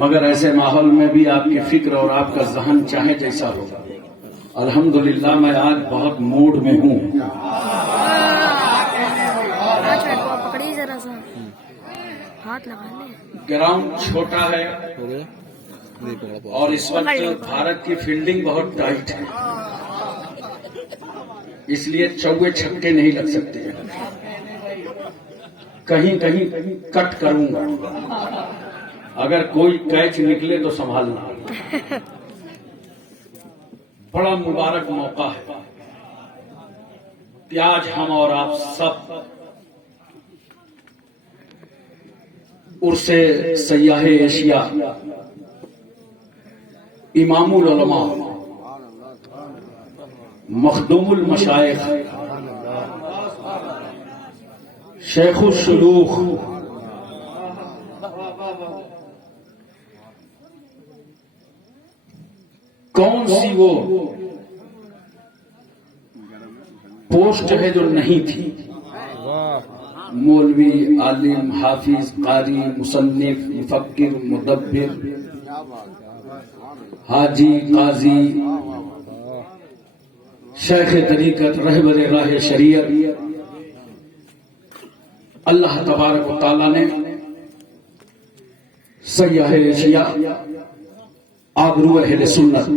مگر ایسے ماحول میں بھی آپ کی فکر اور آپ کا ذہن چاہے جیسا ہو، الحمدللہ میں آج بہت موڈ میں ہوں۔ پکڑی ذرا سا ہاتھ لگا لے۔ گراؤنڈ چھوٹا ہے اور اس وقت بھارت کی فیلڈنگ بہت ٹائٹ ہے، اس لیے چوے چھکے نہیں لگ سکتے، کہیں کہیں کٹ کروں گا، اگر کوئی کیچ نکلے تو سنبھالنا۔ بڑا مبارک موقع ہے کہ آج ہم اور آپ سب عرص سیاح ایشیا، امام العلماء، مخدوم المشائخ، شیخ الشیوخ، کون سی وہ پوسٹ ہے جو نہیں تھی؟ مولوی، عالم، حافظ، قاری، مصنف، مفکر، مدبر، حاجی، قاضی، شیخ طریقت، رہبر راہ شریعت، اللہ تبارک و تعالی نے سیاح ایشیا، آبرو اہل سنت،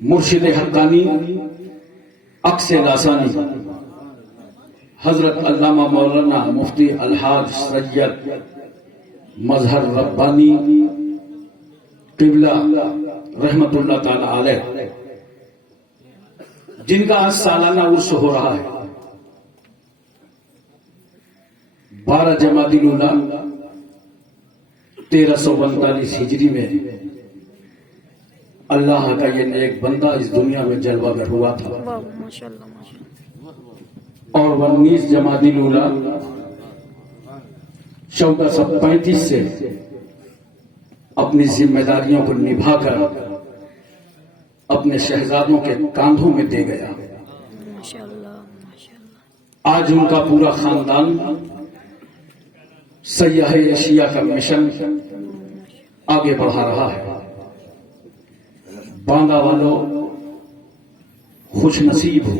مرشد حقانی، عکس لاسانی، حضرت علامہ مولانا مفتی الحاج سید مظہر ربانی قبلہ رحمت اللہ تعالی علیہ، جن کا آج سالانہ عرس ہو رہا ہے 12 جمادی الاولیٰ 1342 ہجری میں اللہ کا یہ نیک بندہ اس دنیا میں جلوہ گر ہوا تھا، اور 19 جمادی الاولیٰ 1435 سے اپنی ذمہ داریوں کو نبھا کر اپنے شہزادوں کے کاندھوں میں دے گیا۔ آج ان کا پورا خاندان سیاح ایشیا کا مشن آگے بڑھا رہا ہے۔ باندہ والوں خوش نصیب ہو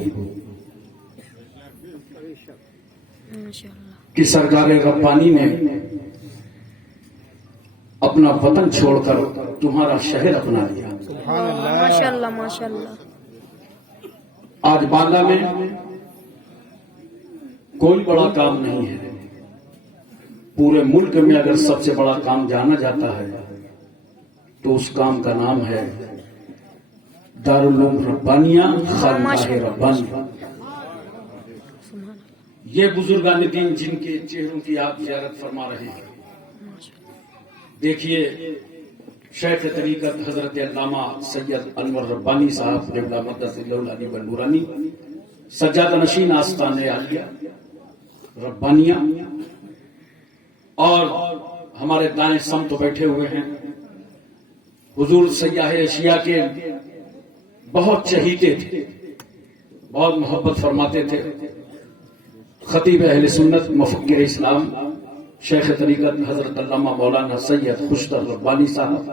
کہ سرکار ربانی نے اپنا وطن چھوڑ کر تمہارا شہر اپنا لیا۔ ماشاءاللہ ماشاءاللہ۔ آج باندہ میں کوئی بڑا کام نہیں ہے، پورے ملک میں اگر سب سے بڑا کام جانا جاتا ہے تو اس کام کا نام ہے دارالعلوم ربانیہ خانقاہ ربانی۔ یہ بزرگان دین جن کے چہروں کی آپ زیارت فرما رہے ہیں، دیکھیے شیخ طریقت حضرت علامہ سید انور ربانی صاحب قبلہ مقدس اللہ علی بنورانی، سجادہ نشین آستان عالیہ ربانیہ، اور ہمارے دائیں سمت بیٹھے ہوئے ہیں حضور سیاح ایشیا کے بہت چہیتے تھے، بہت محبت فرماتے تھے، خطیب اہل سنت، مفکر اسلام، شیخ طریقت حضرت علامہ مولانا سید خوشتر ربانی صاحب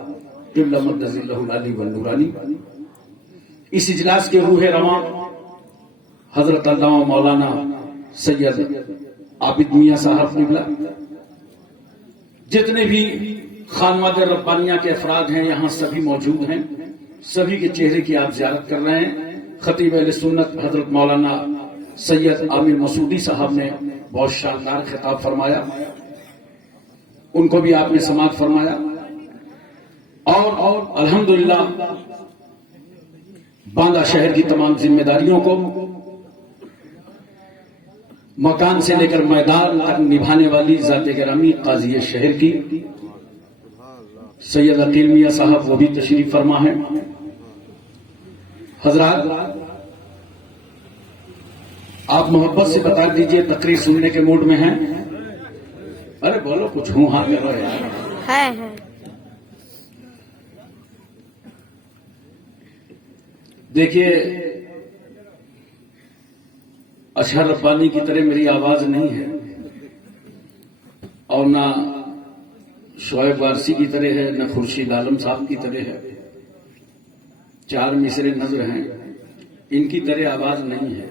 قبلہ مقدس اللہ علی بنورانی۔ اس اجلاس کے روح رواں حضرت علامہ مولانا سید عابد میاں صاحب قبلہ، جتنے بھی خانواد ربانیہ کے افراد ہیں یہاں سبھی موجود ہیں، سبھی کے چہرے کی آپ زیارت کر رہے ہیں۔ خطیب اہل سنت حضرت مولانا سید عامر مسعودی صاحب نے بہت شاندار خطاب فرمایا، ان کو بھی آپ نے سماعت فرمایا، اور الحمدللہ باندہ شہر کی تمام ذمہ داریوں کو مکان سے لے کر میدان تک نبھانے والی ذات گرامی قاضی شہر کی سید عقیل میاں صاحب وہ بھی تشریف فرما ہیں۔ حضرات آپ محبت سے بتا دیجئے تقریر سننے کے موڈ میں ہیں؟ ارے بولو کچھ ہوں ہاں کرو یار۔ ہے دیکھیے اشہر ربانی کی طرح میری آواز نہیں ہے، اور نہ شعیب وارسی کی طرح ہے، نہ خورشید عالم صاحب کی طرح ہے. 4 مصرے نظر ہیں، ان کی طرح آواز نہیں ہے،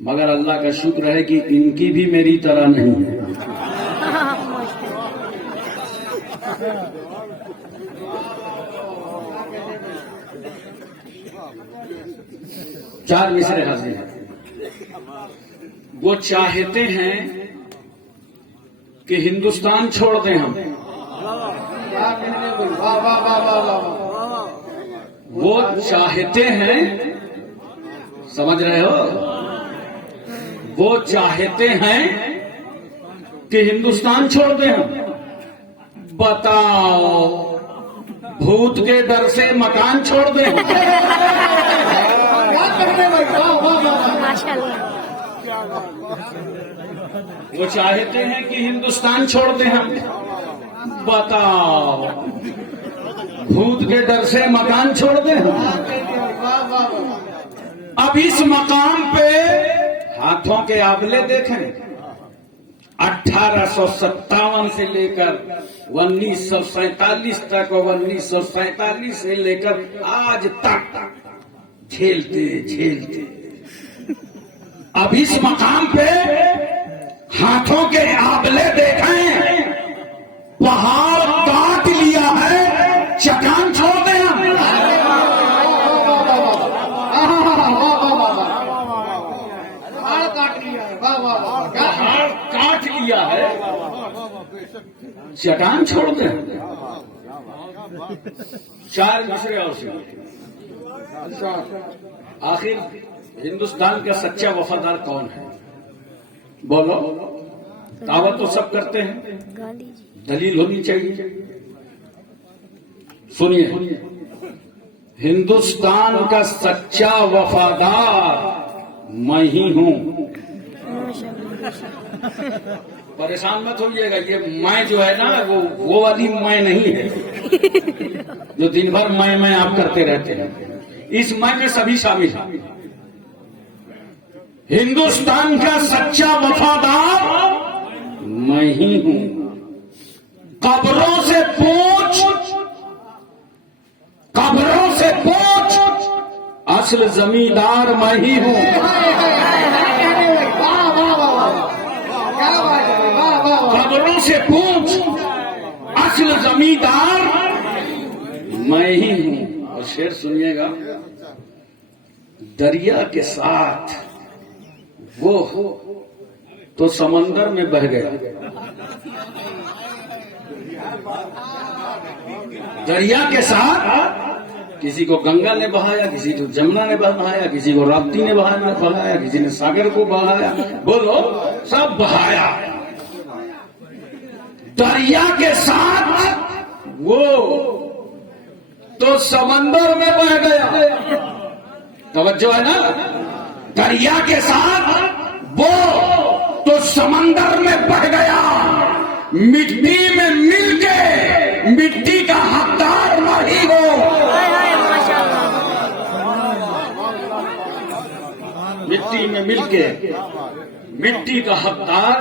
مگر اللہ کا شکر ہے کہ ان کی بھی میری طرح نہیں ہے. چار مصرے حاضر ہیں. وہ چاہتے ہیں کہ ہندوستان چھوڑ دیں ہم. وہ چاہتے ہیں، سمجھ رہے ہو، وہ چاہتے ہیں کہ ہندوستان چھوڑ دیں ہم. بتاؤ، بھوت کے ڈر سے مکان چھوڑ دیں ہم. وہ چاہتے ہیں کہ ہندوستان چھوڑ دیں ہم. بتاؤ، بھوت کے ڈر سے مکان چھوڑ دیں ہم. اب اس مقام پہ ہاتھوں کے آبلے دیکھیں. 1857 سے لے کر 1947 تک اور 1947 سے لے کر آج تک جھیلتے جھیلتے اب اس مقام پہ ہاتھوں کے آبلے دیکھیں. پہاڑ کاٹ لیا ہے، چٹان چھوڑ دیں ہم. پہاڑ کاٹ لیا ہے، چٹان چھوڑ دیں. 4 مصرے اور سے آخر ہندوستان کا سچا وفادار کون ہے؟ بولو. دعوت تو سب کرتے ہیں، گاندھی جی. دلیل ہونی چاہیے. سنیے، ہندوستان کا سچا وفادار میں ہی ہوں. پریشان مت ہوئیے گا، یہ میں جو ہے نا وہ والی میں نہیں ہے جو دن بھر میں آپ کرتے رہتے ہیں. اس میں سبھی شامل ہیں. ہندوستان کا سچا وفادار میں ہی ہوں. قبروں سے پوچھ، قبروں سے پوچھ، اصل زمیندار میں ہی ہوں. قبروں سے پوچھ، اصل زمیندار میں ہی ہوں. اور شعر سنیے گا. دریا کے ساتھ وہ تو سمندر میں بہ گیا. دریا کے ساتھ کسی کو گنگا نے بہایا، کسی کو جمنا نے بہایا، کسی کو راپتی نے بہایا، کسی نے ساگر کو بہایا. بولو، سب بہایا. دریا کے ساتھ وہ تو سمندر میں بہ گیا. توجہ ہے نا. دریا کے ساتھ وہ تو سمندر میں بہ گیا. مٹی میں مل کے مٹی کا حقدار نہیں ہو. مٹی میں مل کے مٹی کا حقدار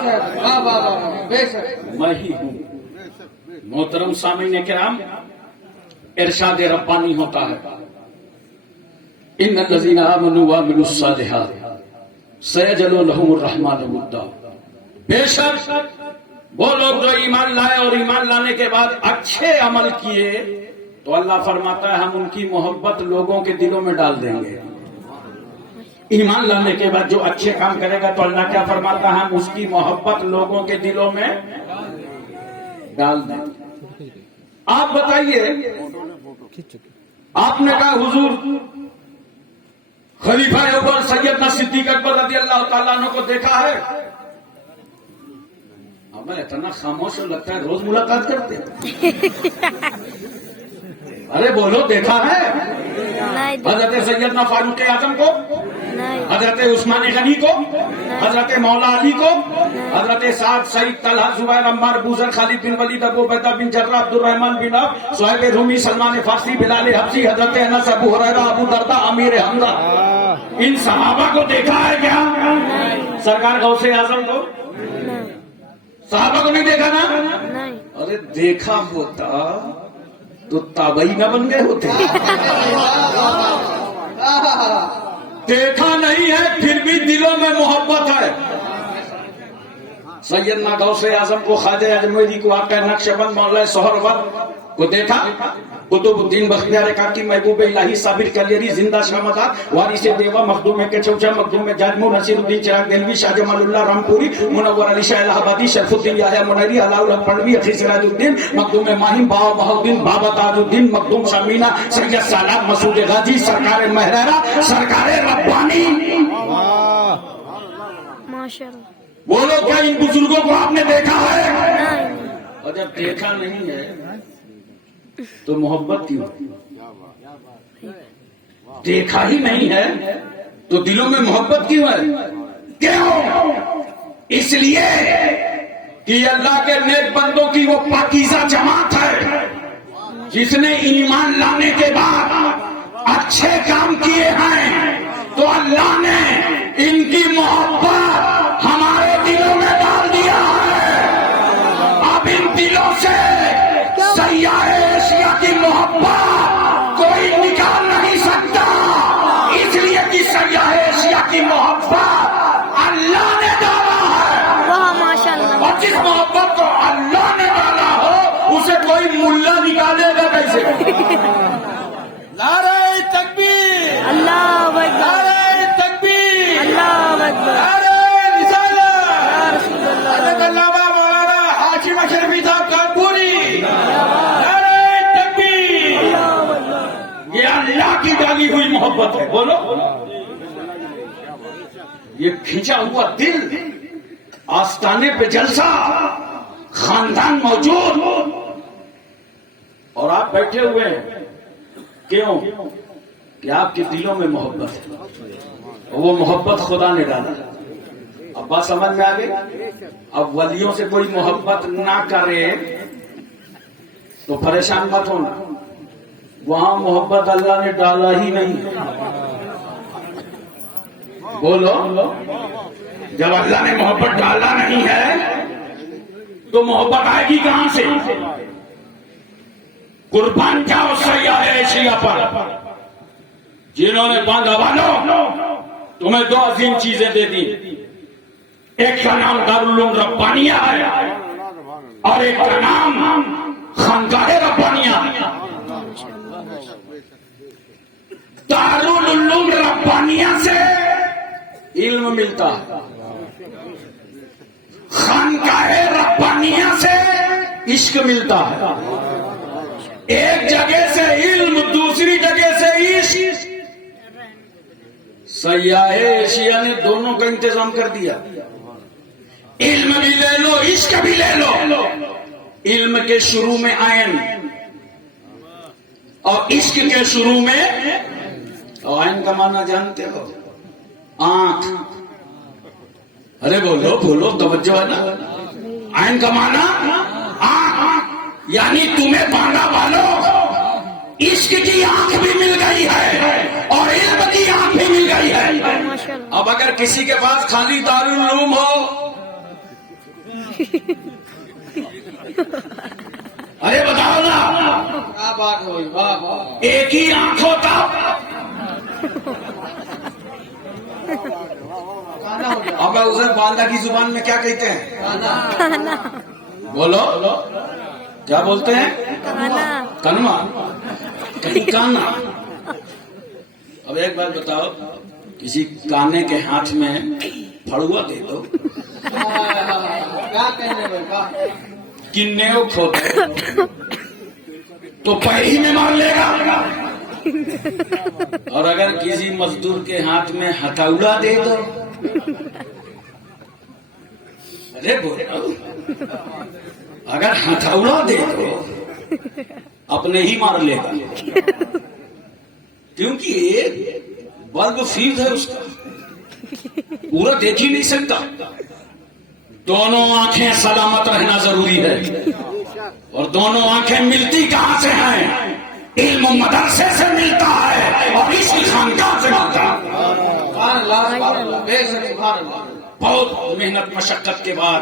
میں ہی ہوں. محترم سامعین کرام، ارشاد ربانی ہوتا ہے، ان الذین آمنوا وعملوا الصالحات سیجعل لهم الرحمن ودا. بے شک وہ لوگ جو ایمان لائے اور ایمان لانے کے بعد اچھے عمل کیے تو اللہ فرماتا ہے ہم ان کی محبت لوگوں کے دلوں میں ڈال دیں گے. ایمان لانے کے بعد جو اچھے کام کرے گا تو اللہ کیا فرماتا ہے ہم اس کی محبت لوگوں کے دلوں میں ڈال دیں. آپ بتائیے، آپ نے کہا حضور خلیفہ اول سیدنا صدیق اکبر رضی اللہ تعالیٰ عنہ کو دیکھا ہے. ہمیں اتنا خاموش لگتا ہے روز ملاقات کرتے ہیں. ارے بولو، دیکھا ہے حضرت سیدنا فاروق اعظم کو، حضرت عثمان غنی کو، حضرت مولا علی کو، حضرت سعد، سعید، طلحہ، زبیر، عمار، بوذر، خالد بن ولید، ابو عبیدہ بن جراح، عبد الرحمن بن عوف، صہیب رومی، سلمان فارسی، بلال حبشی، حضرت انس، ابو ہریرہ، ابو درداء، امیر حمزہ. ان صحابہ کو دیکھا ہے کیا؟ سرکار غوث اعظم کو صحابہ کو نہیں دیکھا نا؟ نہیں. ارے دیکھا ہوتا تو تابعی نہ بن گئے ہوتے. دیکھا نہیں ہے پھر بھی دلوں میں محبت ہے. سیدنا غوث اعظم کو، خواجہ اجمیری کو، آقا نقش بند مولا سہروردی کو دیکھا. قطب الدین بختیار کاکی، محبوب الہی، صابر کلیری، زندہ شامدار، وارث دیوا، مخدوم کچوچا، مخدوم جاجمو، نصیر الدین چراغ دہلوی، شاہ جمال اللہ رامپوری، منور علی شاہ الہ آبادی، شرف الدین یحییٰ منیری، علاء الحق پنڈوی، اخی سراج الدین، مخدوم ماہی، بابا بہاؤالدین، بابا تاج الدین، مخدوم شاہ مینا، سید سالار مسعود غازی، سرکار مہرارا، سرکار ربانی. ماشاء اللہ. بولو کیا ان بزرگوں کو آپ نے دیکھا ہے؟ نہیں. اور جب دیکھا نہیں ہے تو محبت کیوں؟ دیکھا ہی نہیں ہے تو دلوں میں محبت کیوں ہے؟ کیوں؟ اس لیے کہ اللہ کے نیک بندوں کی وہ پاکیزہ جماعت ہے جس نے ایمان لانے کے بعد اچھے کام کیے ہیں تو اللہ نے ان کی محبت ہمارے دلوں میں ڈال دیا ہے. اب ان دلوں سے سیاح ایشیا کی محبت کوئی نکال نہیں سکتا، اس لیے کہ سیاح ایشیا کی محبت اللہ نے ڈالا ہے. واہ ماشاء اللہ. اور جس محبت کو اللہ نے ڈالا ہو اسے کوئی ملا نکالے گا کیسے؟ نعرہ تکبیر، اللہ اکبر. نعرہ تکبیر، اللہ اکبر. نعرہ رسالت. یا رسول اللہ. حضرت علامہ مولانا ہاشم اشرفی صاحب کانپوری، نعرہ تکبیر. اللہ اکبر. یہ اللہ کی ڈالی ہوئی محبت ہے. بولو. یہ کھینچا ہوا دل، آستانے پہ جلسہ، خاندان موجود اور آپ بیٹھے ہوئے ہیں. کیوں؟ کہ آپ کے دلوں میں محبت ہے. وہ محبت خدا نے ڈالا. اب بات سمجھ میں آ گئی؟ اب ولیوں سے کوئی محبت نہ کرے تو پریشان مت ہونا، وہاں محبت اللہ نے ڈالا ہی نہیں. بولو. جب اللہ نے محبت ڈالا نہیں ہے تو محبت آئے گی کہاں سے؟ قربان جاؤ سیاح ایشیا پر جنہوں نے باندھا والو تمہیں دو عظیم چیزیں دے دی. ایک کا نام دارالعلوم ربانیہ ہے اور ایک کا نام خانقاہ ربانیہ. دارالعلوم ربانیہ سے علم ملتا ہے، خانقاہ ربانیہ سے عشق ملتا ہے. ایک جگہ سے علم، دوسری جگہ سے عشق. سیاح ایشیا نے دونوں کا انتظام کر دیا. علم بھی لے لو، عشق بھی لے لو. علم کے شروع میں عین اور عشق کے شروع میں، عین کا معنی جانتے ہو؟ آنکھ. ارے بولو بولو، توجہ ہے نا. عین کا معنی آنکھ، یعنی تمہیں باندھا والو عشق کی آنکھ بھی مل گئی ہے اور علم کی آنکھ بھی مل گئی ہے. ماشاء اللہ. اب اگر کسی کے پاس خالی دارالعلوم ہو، ارے بتاؤ نا، کیا بات ہوئی؟ ایک ہی آنکھ ہوتا اب اسے باندھا کی زبان میں کیا کہتے ہیں؟ کھانا. بولو کیا بولتے ہیں؟ کھانا. کنوا، کہیں کانا. اب ایک بات بتاؤ، کسی کانے کے ہاتھ میں پھڑوا دے دو، کنیو کھوتے تو پیر ہی میں مار لے گا. اور اگر کسی مزدور کے ہاتھ میں ہتھوڑا دے دو، ارے بولو، اگر ہتھوڑا دے دو اپنے ہی مار لے گا، کیونکہ ایک بلب فیض ہے اس کا، پورا دیکھ ہی نہیں سکتا. دونوں آنکھیں سلامت رہنا ضروری ہے. اور دونوں آنکھیں ملتی کہاں سے ہیں؟ علم مدرسے سے ملتا ہے اور اس کی خانقاہ سے ملتا ہے. بہت محنت مشقت کے بعد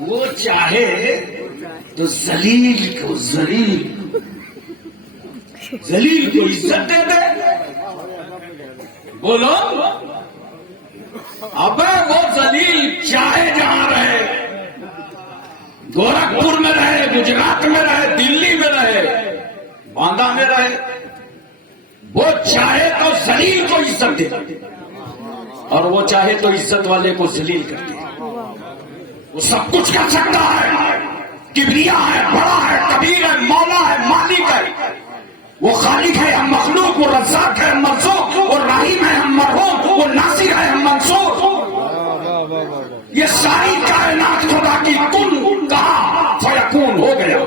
وہ چاہے تو ذلیل کو عزت دے دے. بولو ابے وہ ذلیل چاہے جہاں رہے، گورکھپور میں رہے، گجرات میں رہے، دلی میں رہے، باندہ میں رہے، وہ چاہے تو ذلیل کو عزت دے اور وہ چاہے تو عزت والے کو ذلیل کر دے. وہ سب کچھ کر سکتا ہے، کبریا ہے، بڑا ہے، کبیر ہے، مولا ہے، مالک ہے. وہ خالق ہے ہم مخلوق، وہ رزاق ہے ہم مرزوق، وہ رحیم ہے ہم مرحوم، وہ ناصر ہے ہم منصور. یہ ساری کائنات خدا کی کن کہا فیکون ہو گیا.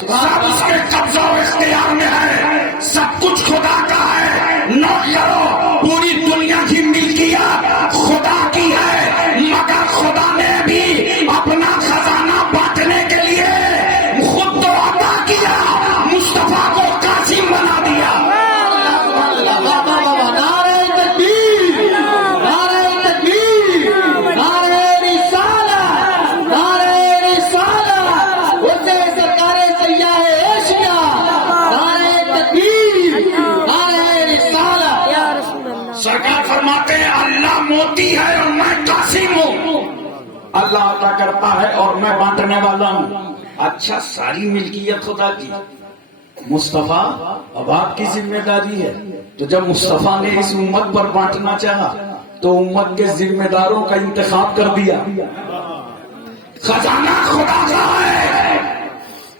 سب اس کے قبضہ و اختیار میں ہے، سب کچھ خدا کا ہے. نوٹ کرو پوری دنیا کی ملکیت خدا کی ہے، مگر خدا نے بھی اپنا خزانہ بانٹنے کے لیے خود تو عطا کیا، مصطفیٰ کو قاسم بنا دیا. سرکار فرماتے ہیں اللہ موتی ہے اور میں قاسم ہوں. اللہ عطا کرتا ہے اور میں بانٹنے والا ہوں. اچھا ساری ملکیت خدا کی، مصطفیٰ اب آپ کی ذمہ داری ہے. تو جب مصطفیٰ نے اس امت پر بانٹنا چاہا تو امت کے ذمہ داروں کا انتخاب کر دیا. خزانہ خدا کا ہے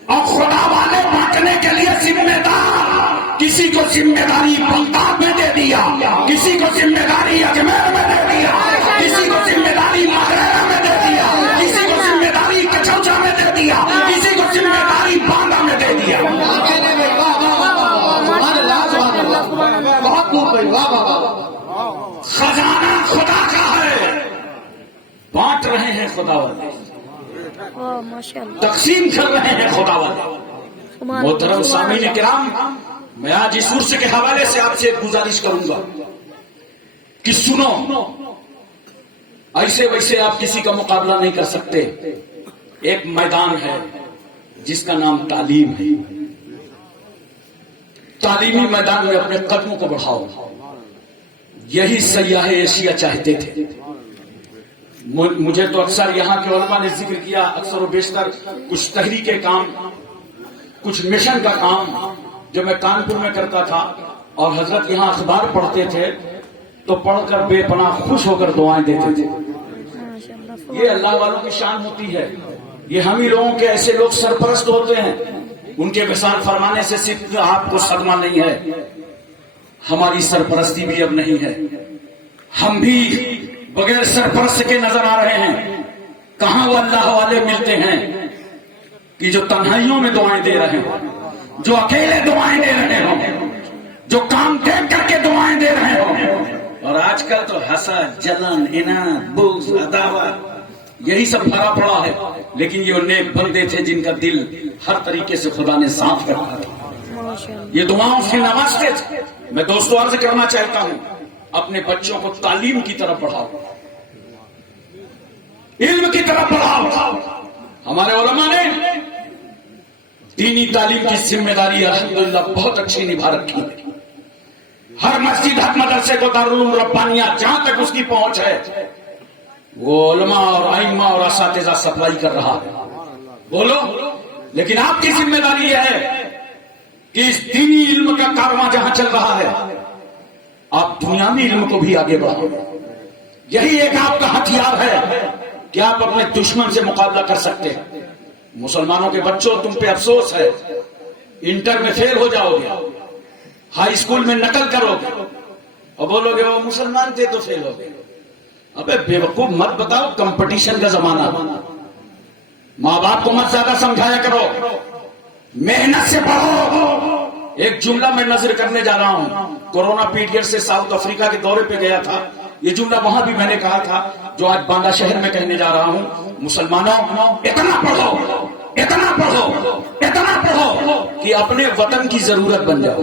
اور خدا والے بانٹنے کے لیے ذمہ دار. کسی کو ذمہ داری بغداد میں دے دیا، کسی کو ذمہ داری اجمیر میں دے دیا، کسی کو ذمہ داری مغرب میں دے دیا، کسی کو ذمہ داری کچوچا میں دے دیا، کسی کو ذمہ داری باندہ میں دے دیا. خزانہ خدا کا ہے، بانٹ رہے ہیں خدا والے، تقسیم کر رہے ہیں خدا والے. محترم سامعین کرام، میں آج اس عرصے کے حوالے سے آپ سے ایک گزارش کروں گا کہ سنو، ایسے ویسے آپ کسی کا مقابلہ نہیں کر سکتے. ایک میدان ہے جس کا نام تعلیم ہے. تعلیمی میدان میں اپنے قدموں کو بڑھاؤ. یہی سیاح ایشیا چاہتے تھے. مجھے تو اکثر یہاں کے علماء نے ذکر کیا، اکثر و بیشتر کچھ تحریک کام، کچھ مشن کا کام جو میں کانپور میں کرتا تھا، اور حضرت یہاں اخبار پڑھتے تھے تو پڑھ کر بے پناہ خوش ہو کر دعائیں دیتے تھے. یہ اللہ والوں کی شان ہوتی ہے. یہ ہم ہی لوگوں کے ایسے لوگ سرپرست ہوتے ہیں، ان کے وصال فرمانے سے صرف آپ کو صدمہ نہیں ہے، ہماری سرپرستی بھی اب نہیں ہے. ہم بھی بغیر سرپرست کے نظر آ رہے ہیں. کہاں وہ اللہ والے ملتے ہیں کہ جو تنہائیوں میں دعائیں دے رہے ہوں، جو اکیلے دعائیں دے رہے ہوں، جو کام دیکھ کر کے دعائیں دے رہے ہوں. اور آج کل تو حسد، جلن، اناد، بغض، عداوت یہی سب بھرا پڑا ہے. لیکن یہ نیک بندے تھے جن کا دل ہر طریقے سے خدا نے صاف رکھا تھا. یہ دعاؤں سے نوازتے تھے. میں دوستو عرض کرنا چاہتا ہوں، اپنے بچوں کو تعلیم کی طرف بڑھاؤ، علم کی طرف بڑھاؤ. ہمارے علماء نے دینی تعلیم کی ذمہ داری الحمدللہ بہت اچھی نبھا رکھی ہے. ہر مسجد، ہر مدرسے کو دارالعلوم ربانیہ جہاں تک اس کی پہنچ ہے وہ علماء اور ائمہ اور اساتذہ سپلائی کر رہا ہے. بولو، لیکن آپ کی ذمہ داری یہ ہے کہ اس دینی علم کا کارواں جہاں چل رہا ہے آپ دنیاوی علم کو بھی آگے بڑھاؤ. یہی ایک آپ کا ہتھیار ہے کہ آپ اپنے دشمن سے مقابلہ کر سکتے ہیں. مسلمانوں کے بچوں، تم پہ افسوس ہے، انٹر میں فیل ہو جاؤ گے، ہائی اسکول میں نقل کرو گے اور بولو گے وہ مسلمان تھے تو فیل ہو گئے. ابے بیوقوف مت بتاؤ، کمپٹیشن کا زمانہ. ماں باپ کو مت زیادہ سمجھایا کرو، محنت سے پڑھو. ایک جملہ میں نظر کرنے جا رہا ہوں. کورونا پیریڈ سے ساؤتھ افریقہ کے دورے پہ گیا تھا. یہ جملہ وہاں بھی میں نے کہا تھا جو آج باندہ شہر میں کہنے جا رہا ہوں. مسلمانوں، اتنا پڑھو، اتنا پڑھو، اتنا پڑھو کہ اپنے وطن کی ضرورت بن جاؤ.